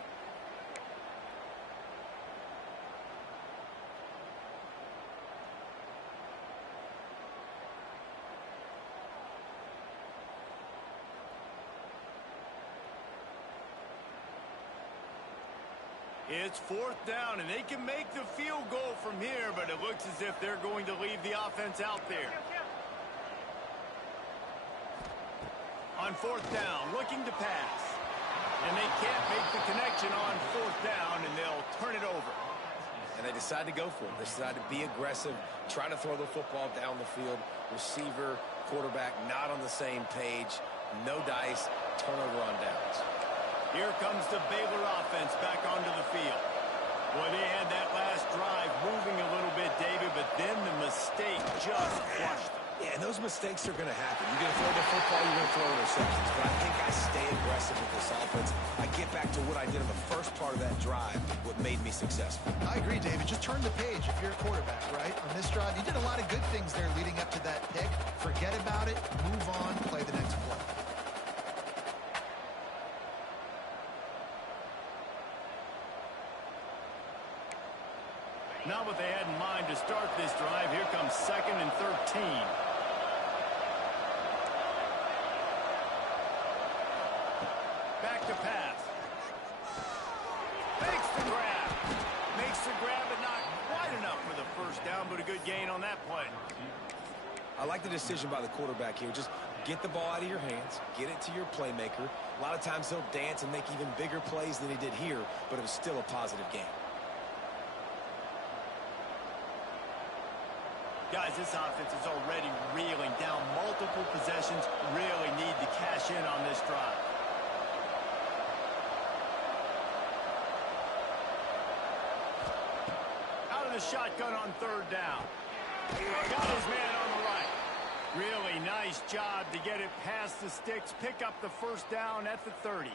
It's 4th down, and they can make the field goal from here, but it looks as if they're going to leave the offense out there. On 4th down, looking to pass. And they can't make the connection on 4th down, and they'll turn it over. And they decide to go for it. They decide to be aggressive, try to throw the football down the field. Receiver, quarterback not on the same page. No dice, turnover on downs. Here comes the Baylor offense back onto the field. Boy, they had that last drive moving a little bit, David, but then the mistake just crushed them. Yeah, and those mistakes are going to happen. You're going to throw the football, you're going to throw interceptions. But I think I stay aggressive with this offense. I get back to what I did in the first part of that drive, what made me successful. I agree, David. Just turn the page if you're a quarterback, right? On this drive, you did a lot of good things there leading up to that pick. Forget about it, move on, play the next play. Not what they had in mind to start this drive. Here comes 2nd and 13. Back to pass. Makes the grab. Makes the grab, but not quite enough for the first down, but a good gain on that play. I like the decision by the quarterback here. Just get the ball out of your hands, get it to your playmaker. A lot of times he'll dance and make even bigger plays than he did here, but it was still a positive game. Guys, this offense is already reeling down multiple possessions. Really need to cash in on this drive. Out of the shotgun on 3rd down. Got his man on the right. Really nice job to get it past the sticks. Pick up the first down at the 30.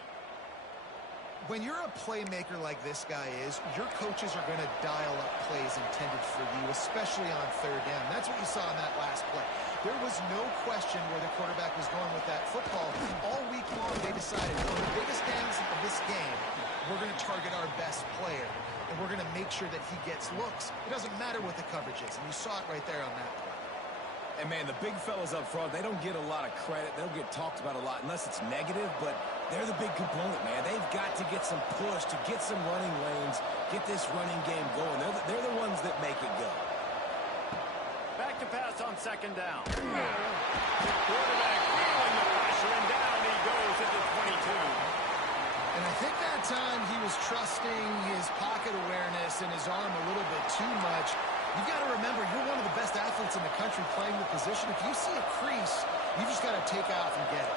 When you're a playmaker like this guy is, your coaches are going to dial up plays intended for you, especially on 3rd down. That's what you saw in that last play. There was no question where the quarterback was going with that football. All week long, they decided on the biggest downs of this game, we're going to target our best player, and we're going to make sure that he gets looks. It doesn't matter what the coverage is, and you saw it right there on that play. And, man, the big fellas up front, they don't get a lot of credit. They don't get talked about a lot unless it's negative, but they're the big component, man. They've got to get some push, to get some running lanes, get this running game going. They're the ones that make it go. Back to pass on 2nd down. Quarterback feeling the pressure, and down he goes at the 22. And I think that time he was trusting his pocket awareness and his arm a little bit too much. You've got to remember, you're one of the best athletes in the country playing the position. If you see a crease, you just got to take off and get it.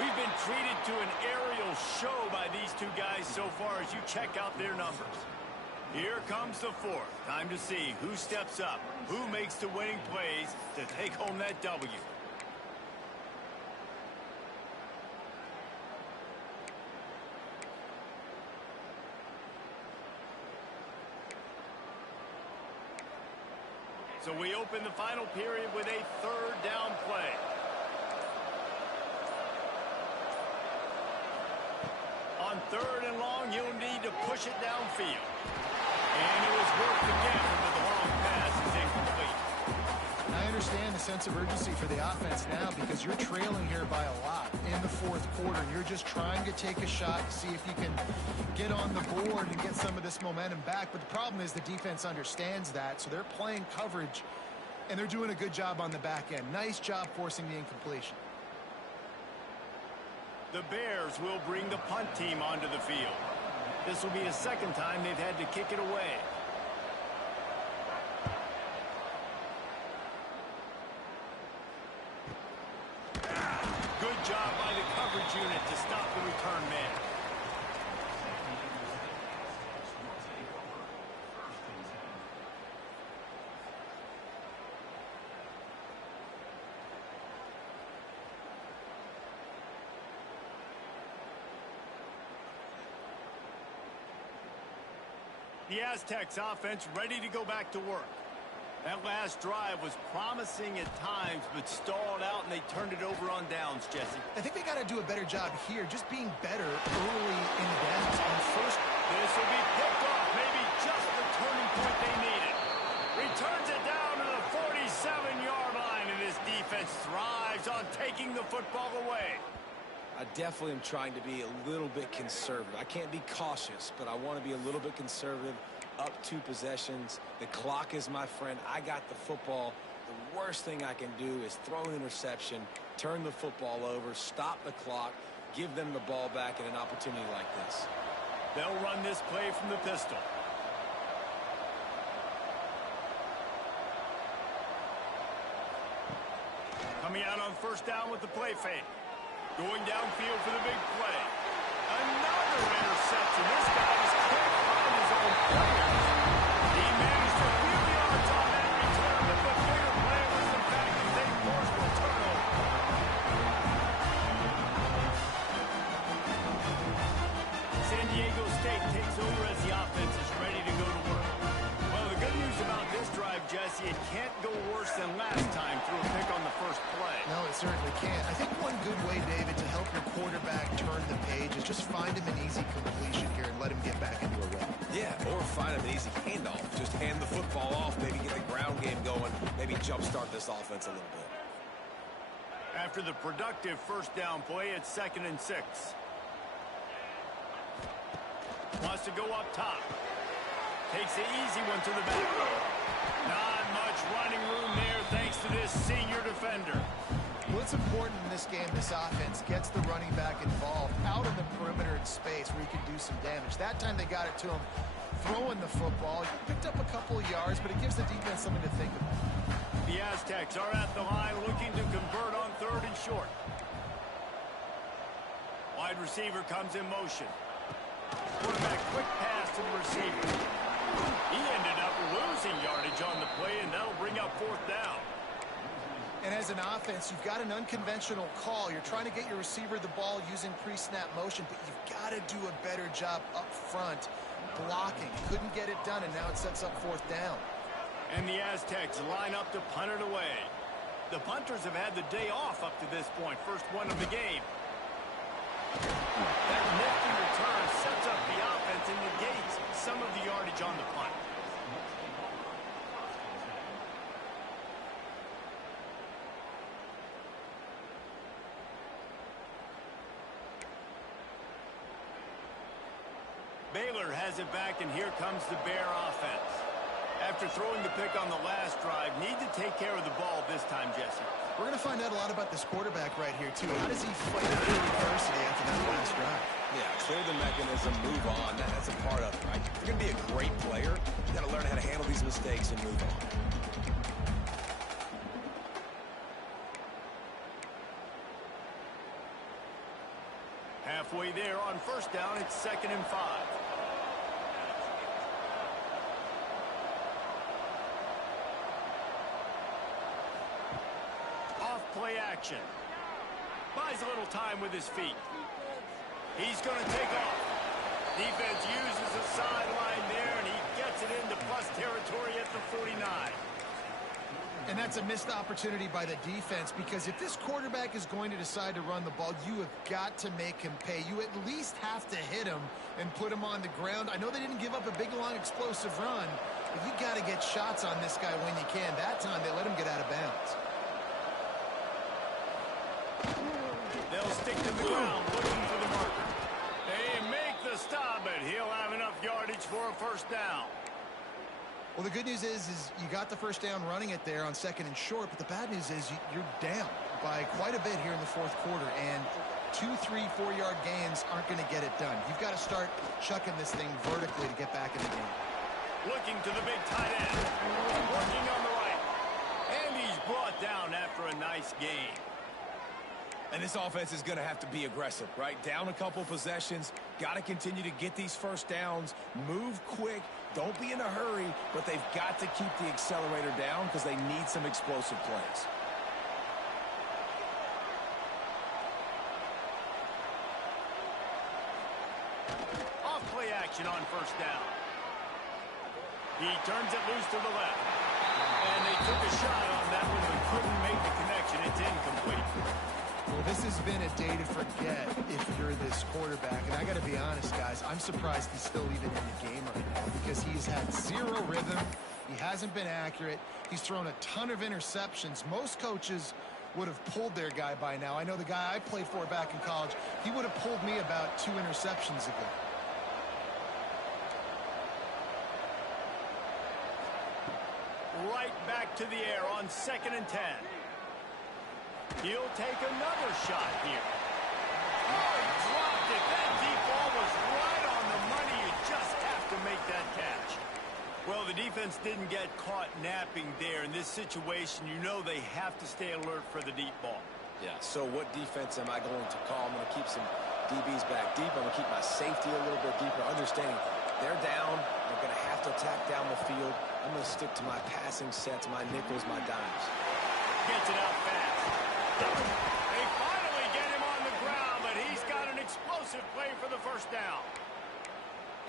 We've been treated to an aerial show by these two guys so far as you check out their numbers. Here comes the 4th. Time to see who steps up, who makes the winning plays to take home that W. So we open the final period with a 3rd down play. On 3rd and long, you'll need to push it downfield. And it was worked again, but the long pass is incomplete. I understand the sense of urgency for the offense now because you're trailing here by a lot in the 4th quarter. And you're just trying to take a shot to see if you can get on the board and get some of this momentum back. But the problem is the defense understands that, so they're playing coverage, and they're doing a good job on the back end. Nice job forcing the incompletion. The Bears will bring the punt team onto the field. This will be the 2nd time they've had to kick it away. Good job by the coverage unit to stop the return man. The Aztecs offense ready to go back to work. That last drive was promising at times, but stalled out, and they turned it over on downs, Jesse. I think they got to do a better job here, just being better early in the downs. On first, this will be picked off, maybe just the turning point they needed. Returns it down to the 47-yard line, and this defense thrives on taking the football away. I definitely am trying to be a little bit conservative. I can't be cautious, but I want to be a little bit conservative. Up 2 possessions. The clock is my friend. I got the football. The worst thing I can do is throw an interception, turn the football over, stop the clock, give them the ball back in an opportunity like this. They'll run this play from the pistol. Coming out on first down with the play fake. Going downfield for the big play. Another interception. This guy just can't find his own players. He managed a few yards on that return, but the bigger play was the fact that they forced the turnover. San Diego State takes over as the offense is ready to go to work. Well, the good news about this drive, Jesse, it can't go worse than last time through a pick on the first play. No, it certainly can't. I think one good way, David, to help your quarterback turn the page is just find him an easy completion here and let him get back into a rhythm. Yeah, or find him an easy handoff. Just hand the football off, maybe get a ground game going, maybe jumpstart this offense a little bit. After the productive first down play, it's 2nd and 6. Wants to go up top. Takes the easy one to the back. Not much running room there thanks to this senior defender. What's important in this game, this offense gets the running back involved out in the perimeter in space where he can do some damage. That time they got it to him throwing the football. He picked up a couple of yards, but it gives the defense something to think about. The Aztecs are at the line looking to convert on 3rd and short. Wide receiver comes in motion. Quarterback quick pass to the receiver. He ended up losing yardage on the play, and that'll bring up 4th down. And as an offense, you've got an unconventional call. You're trying to get your receiver the ball using pre-snap motion, but you've got to do a better job up front blocking. Couldn't get it done, and now it sets up 4th down. And the Aztecs line up to punt it away. The punters have had the day off up to this point. First one of the game. That nifty return sets up the offense and negates some of the yardage on the punt. Baylor has it back, and here comes the Bear offense. After throwing the pick on the last drive, need to take care of the ball this time, Jesse. We're going to find out a lot about this quarterback right here, too. How does he fight through adversity after that last drive? Yeah, clear the mechanism, move on. That's a part of it, right? If you're going to be a great player, you got to learn how to handle these mistakes and move on. Halfway there on first down, it's 2nd and 5. Off-play action. Buys a little time with his feet. He's going to take off. Defense uses the sideline there, and he gets it into plus territory at the 49. And that's a missed opportunity by the defense, because if this quarterback is going to decide to run the ball, you have got to make him pay. You at least have to hit him and put him on the ground. I know they didn't give up a big, long, explosive run, but you got to get shots on this guy when you can. That time, they let him get out of bounds. They'll stick to the ground looking for the marker. They make the stop, but he'll have enough yardage for a first down. Well, the good news is you got the first down running it there on 2nd and short, but the bad news is you're down by quite a bit here in the 4th quarter, and 2, 3, 4-yard gains aren't going to get it done. You've got to start chucking this thing vertically to get back in the game. Looking to the big tight end. Working on the right. And he's brought down after a nice game. And this offense is going to have to be aggressive, right? Down a couple possessions, got to continue to get these first downs, move quick, don't be in a hurry, but they've got to keep the accelerator down because they need some explosive plays. Off-play action on first down. He turns it loose to the left. And they took a shot on that one but couldn't make the connection. It's incomplete. Well, this has been a day to forget if you're this quarterback. And I got to be honest, guys, I'm surprised he's still even in the game right now because he's had zero rhythm. He hasn't been accurate. He's thrown a ton of interceptions. Most coaches would have pulled their guy by now. I know the guy I played for back in college, he would have pulled me about 2 interceptions ago. Right back to the air on 2nd and 10. He'll take another shot here. Oh, dropped it. That deep ball was right on the money. Well, the defense didn't get caught napping there. In this situation, you know they have to stay alert for the deep ball. Yeah, so what defense am I going to call? I'm going to keep some DBs back deep. I'm going to keep my safety a little bit deeper, understanding they're down. They're going to have to attack down the field. I'm going to stick to my passing sets, my nickels, my dimes. Gets it out fast. They finally get him on the ground, but he's got an explosive play for the first down.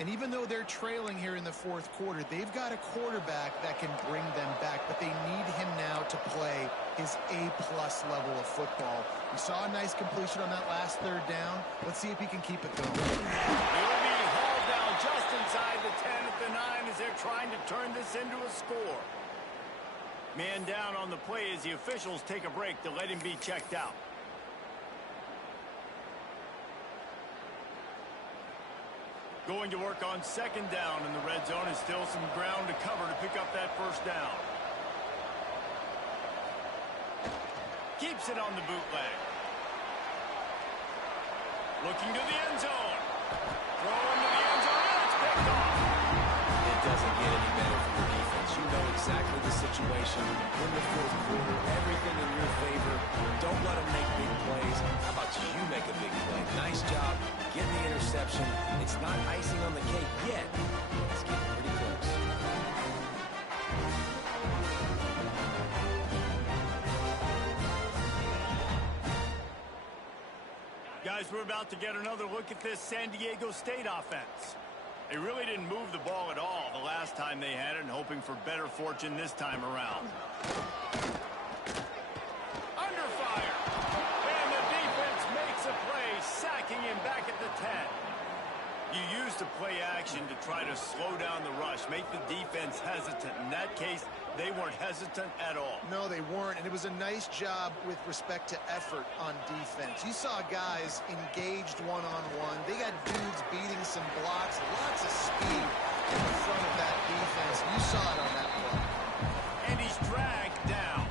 And even though they're trailing here in the fourth quarter, they've got a quarterback that can bring them back, but they need him now to play his A-plus level of football. We saw a nice completion on that last third down. Let's see if he can keep it going. He'll be hauled down just inside the 10 at the 9 as they're trying to turn this into a score. Man down on the play as the officials take a break to let him be checked out. Going to work on second down in the red zone is still some ground to cover to pick up that first down. Keeps it on the bootleg. Looking to the end zone. Throwing to the end zone, and it's picked off. It doesn't get any better for the defense. You know exactly the situation in the fourth quarter. Everything in your favor. Don't let them make big plays. How about you make a big play? Nice job getting the interception. It's not icing on the cake yet. It's getting pretty close. Guys, we're about to get another look at this San Diego State offense. They really didn't move the ball at all the last time they had it, and hoping for better fortune this time around. Under fire. And the defense makes a play, sacking him back at the 10. You use the play action to try to slow down the rush, make the defense hesitant. In that case, they weren't hesitant at all. No, they weren't, and it was a nice job with respect to effort on defense. You saw guys engaged one-on-one. They got dudes beating some blocks, lots of speed in the front of that defense. You saw it on that play. And he's dragged down.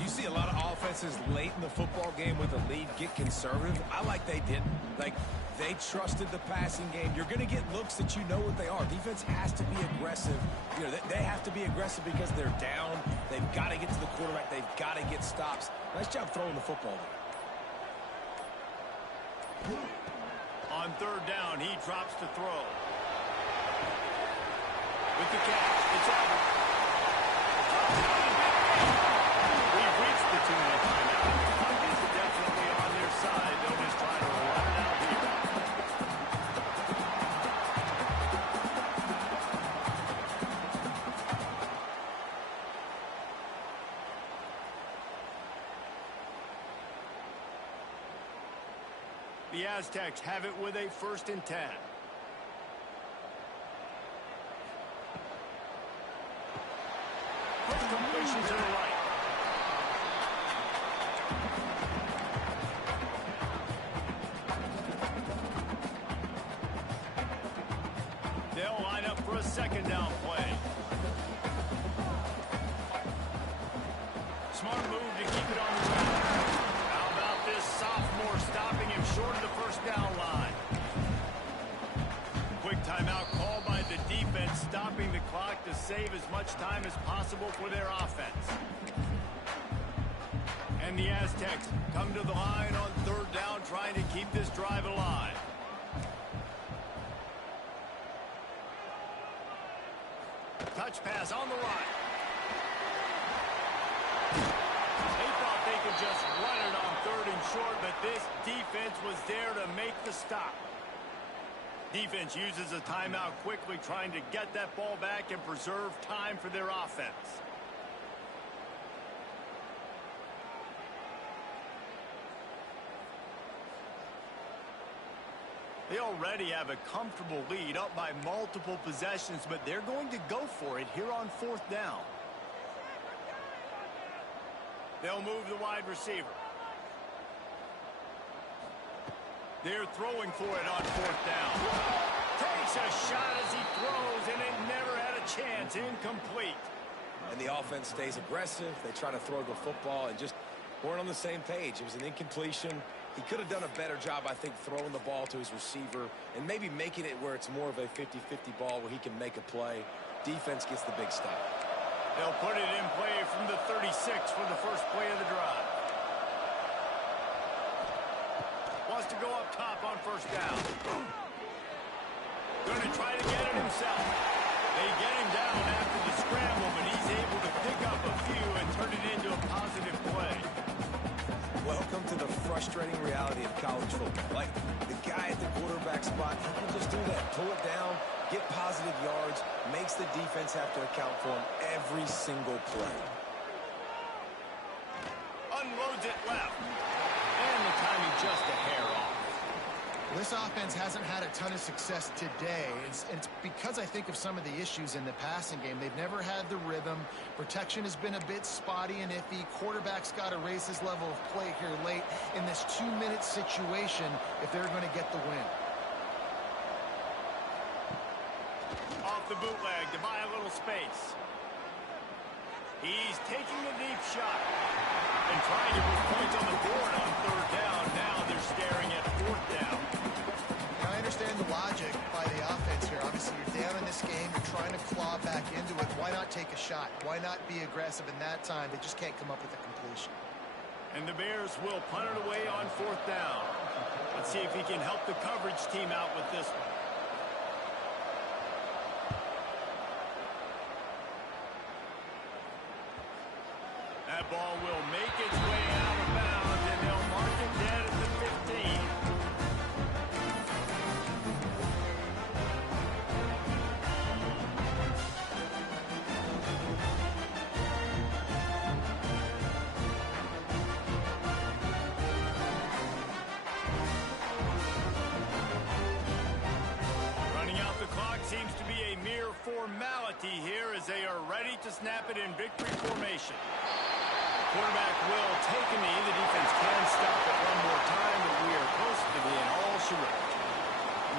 You see a lot of offenses late in the football game with a lead get conservative. I like they didn't. They trusted the passing game. You're going to get looks that you know what they are. Defense has to be aggressive. You know, they have to be aggressive because they're down. They've got to get to the quarterback. They've got to get stops. Nice job throwing the football there. On third down, he drops to throw. With the catch, it's Albert. We've reached the 2-minute timeout. It's definitely on their side. They'll just try to run it out here. The Aztecs have it with a 1st and 10. Quick completion to the right. They'll line up for a second down play. Smart move to keep it on the ground. How about this sophomore stopping him short of the first down line? Quick timeout called by the defense, stopping the clock to save as much time as possible for their offense. And the Aztecs come to the line on third down, trying to keep this drive alive. Touch pass on the right. They thought they could just run it on 3rd and short, but this defense was there to make the stop. Defense uses a timeout quickly, trying to get that ball back and preserve time for their offense. They already have a comfortable lead, up by multiple possessions, but they're going to go for it here on 4th down. They'll move the wide receiver. They're throwing for it on 4th down. Takes a shot as he throws, and it never had a chance. Incomplete. And the offense stays aggressive. They try to throw the football and just weren't on the same page. It was an incompletion. He could have done a better job, I think, throwing the ball to his receiver and maybe making it where it's more of a 50-50 ball where he can make a play. Defense gets the big stop. They'll put it in play from the 36 for the first play of the drive. Wants to go up top on first down. Going to try to get it himself. They get him down after the scramble, but he's able to pick up a few and turn it into a positive play. Welcome to the frustrating reality of college football. Like, the guy at the quarterback spot, he can just do that. Pull it down, get positive yards, makes the defense have to account for him every single play. Unloads it left. And the timing just a hair off. This offense hasn't had a ton of success today. It's because I think of some of the issues in the passing game. They've never had the rhythm. Protection has been a bit spotty and iffy. Quarterback's got to raise his level of play here late in this 2-minute situation if they're going to get the win. Off the bootleg to buy a little space. He's taking a deep shot and trying to put points on the board on third down. Now they're staring at fourth down. Now, I understand the logic by the offense here. Obviously, you're down in this game. You're trying to claw back into it. Why not take a shot? Why not be aggressive in that time? They just can't come up with a completion. And the Bears will punt it away on fourth down. Let's see if he can help the coverage team out with this one. That ball will make its way out of bounds, and they'll mark it dead at the 15. Running out the clock seems to be a mere formality here as they are ready to snap it in victory formation. Quarterback will take a knee. The defense can stop it one more time, but we are close to being all charade.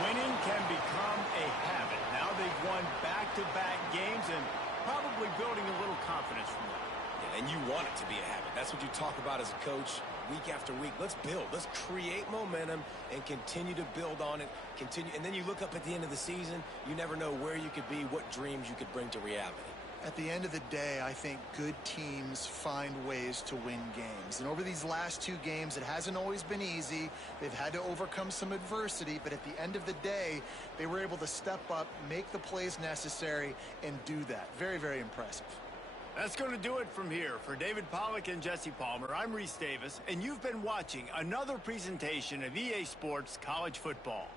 Winning can become a habit. Now they've won back-to-back games and probably building a little confidence from that. Yeah, and you want it to be a habit. That's what you talk about as a coach week after week. Let's build. Let's create momentum and continue to build on it. And then you look up at the end of the season, you never know where you could be, what dreams you could bring to reality. At the end of the day, I think good teams find ways to win games. And over these last 2 games, it hasn't always been easy. They've had to overcome some adversity, but at the end of the day, they were able to step up, make the plays necessary, and do that. Very, very impressive. That's going to do it from here. For David Pollack and Jesse Palmer, I'm Reese Davis, and you've been watching another presentation of EA Sports College Football.